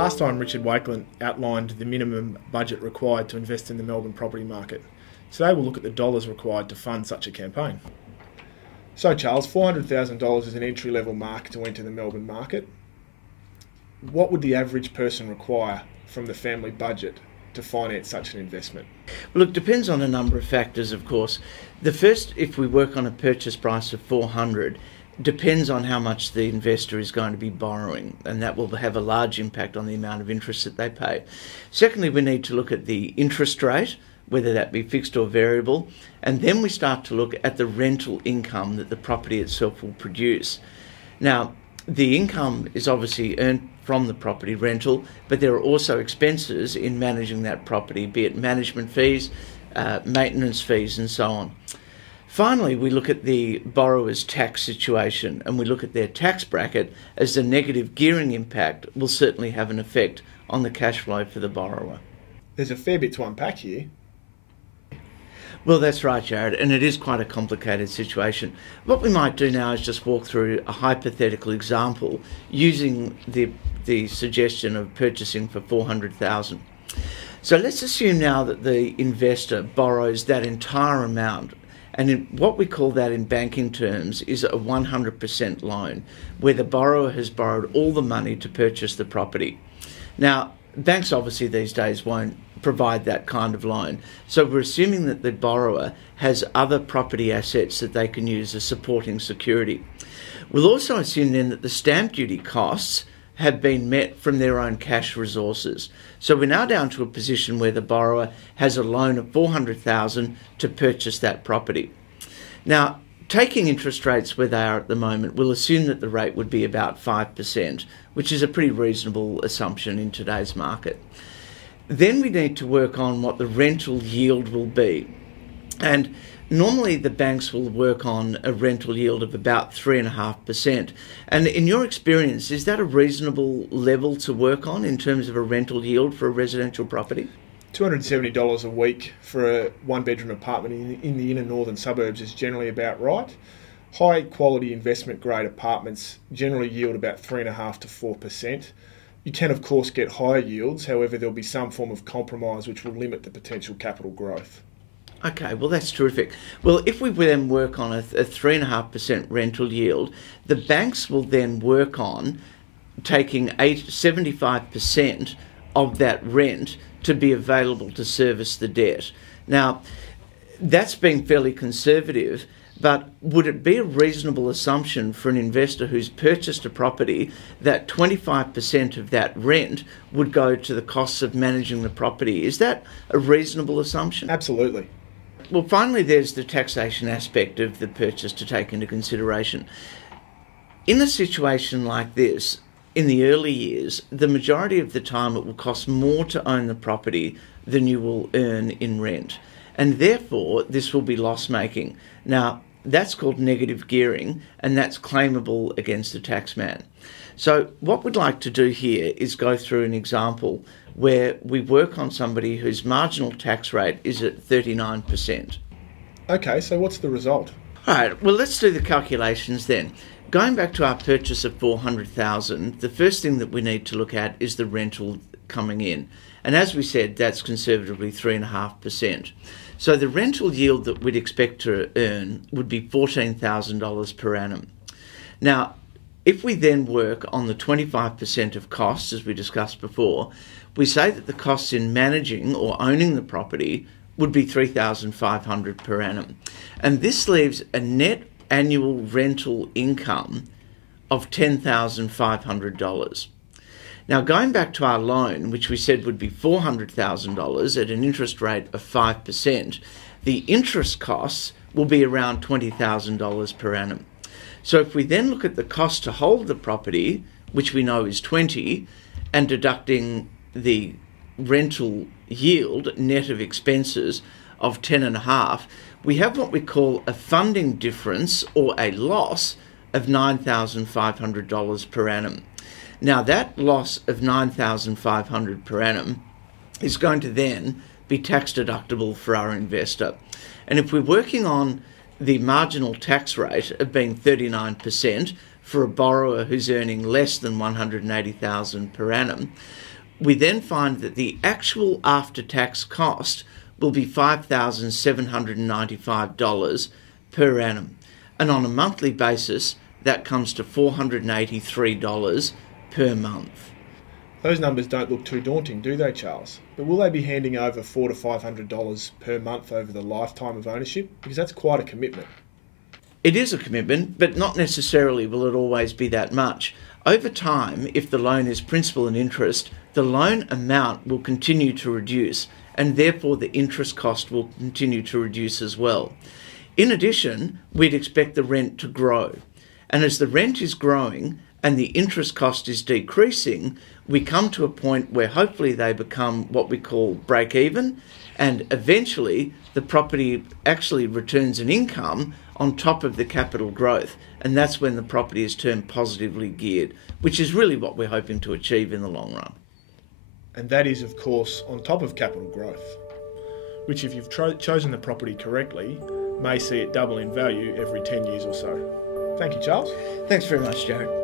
Last time Richard Wakeland outlined the minimum budget required to invest in the Melbourne property market. Today we'll look at the dollars required to fund such a campaign. So Charles, $400,000 is an entry-level mark to enter the Melbourne market. What would the average person require from the family budget to finance such an investment? Well, it depends on a number of factors, of course. The first, if we work on a purchase price of 400, depends on how much the investor is going to be borrowing, and that will have a large impact on the amount of interest that they pay. Secondly, we need to look at the interest rate, whether that be fixed or variable, and then we start to look at the rental income that the property itself will produce. Now, the income is obviously earned from the property rental, but there are also expenses in managing that property, be it management fees, maintenance fees, and so on. Finally, we look at the borrower's tax situation and we look at their tax bracket, as the negative gearing impact will certainly have an effect on the cash flow for the borrower. There's a fair bit to unpack here. Well, that's right, Jarrod, and it is quite a complicated situation. What we might do now is just walk through a hypothetical example using the suggestion of purchasing for $400,000. So let's assume now that the investor borrows that entire amount. And what we call that in banking terms is a 100% loan, where the borrower has borrowed all the money to purchase the property. Now, banks obviously these days won't provide that kind of loan. So we're assuming that the borrower has other property assets that they can use as supporting security. We'll also assume then that the stamp duty costs have been met from their own cash resources. So we're now down to a position where the borrower has a loan of $400,000 to purchase that property. Now, taking interest rates where they are at the moment, we'll assume that the rate would be about 5%, which is a pretty reasonable assumption in today's market. Then we need to work on what the rental yield will be. And normally the banks will work on a rental yield of about 3.5%. And in your experience, is that a reasonable level to work on in terms of a rental yield for a residential property? $270 a week for a one-bedroom apartment in the inner northern suburbs is generally about right. High-quality investment-grade apartments generally yield about 3.5% to 4%. You can, of course, get higher yields. However, there'll be some form of compromise which will limit the potential capital growth. Okay, well, that's terrific. Well, if we then work on a 3.5% rental yield, the banks will then work on taking 75% of that rent to be available to service the debt. Now, that's being fairly conservative, but would it be a reasonable assumption for an investor who's purchased a property that 25% of that rent would go to the costs of managing the property? Is that a reasonable assumption? Absolutely. Well, finally, there's the taxation aspect of the purchase to take into consideration. In a situation like this, in the early years, the majority of the time it will cost more to own the property than you will earn in rent. And therefore, this will be loss-making. Now, that's called negative gearing, and that's claimable against the taxman. So what we'd like to do here is go through an example where we work on somebody whose marginal tax rate is at 39%. Okay, so what's the result? All right, well, let's do the calculations then. Going back to our purchase of $400,000, the first thing that we need to look at is the rental coming in. And as we said, that's conservatively 3.5%. So the rental yield that we'd expect to earn would be $14,000 per annum. Now, if we then work on the 25% of costs, as we discussed before, we say that the costs in managing or owning the property would be $3,500 per annum. And this leaves a net annual rental income of $10,500. Now, going back to our loan, which we said would be $400,000 at an interest rate of 5%, the interest costs will be around $20,000 per annum. So if we then look at the cost to hold the property, which we know is 20, and deducting the rental yield net of expenses of 10.5, we have what we call a funding difference or a loss of $9,500 per annum. Now that loss of $9,500 per annum is going to then be tax deductible for our investor. And if we're working on the marginal tax rate of being 39% for a borrower who's earning less than $180,000 per annum, we then find that the actual after-tax cost will be $5,795 per annum. And on a monthly basis, that comes to $483 per month. Those numbers don't look too daunting, do they, Charles? But will they be handing over $400 to $500 per month over the lifetime of ownership? Because that's quite a commitment. It is a commitment, but not necessarily will it always be that much. Over time, if the loan is principal and interest, the loan amount will continue to reduce, and therefore the interest cost will continue to reduce as well. In addition, we'd expect the rent to grow. And as the rent is growing and the interest cost is decreasing, we come to a point where hopefully they become what we call break even, and eventually the property actually returns an income on top of the capital growth, and that's when the property is turned positively geared, which is really what we're hoping to achieve in the long run. And that is, of course, on top of capital growth, which if you've chosen the property correctly, may see it double in value every 10 years or so. Thank you, Charles. Thanks very much, Jarrod.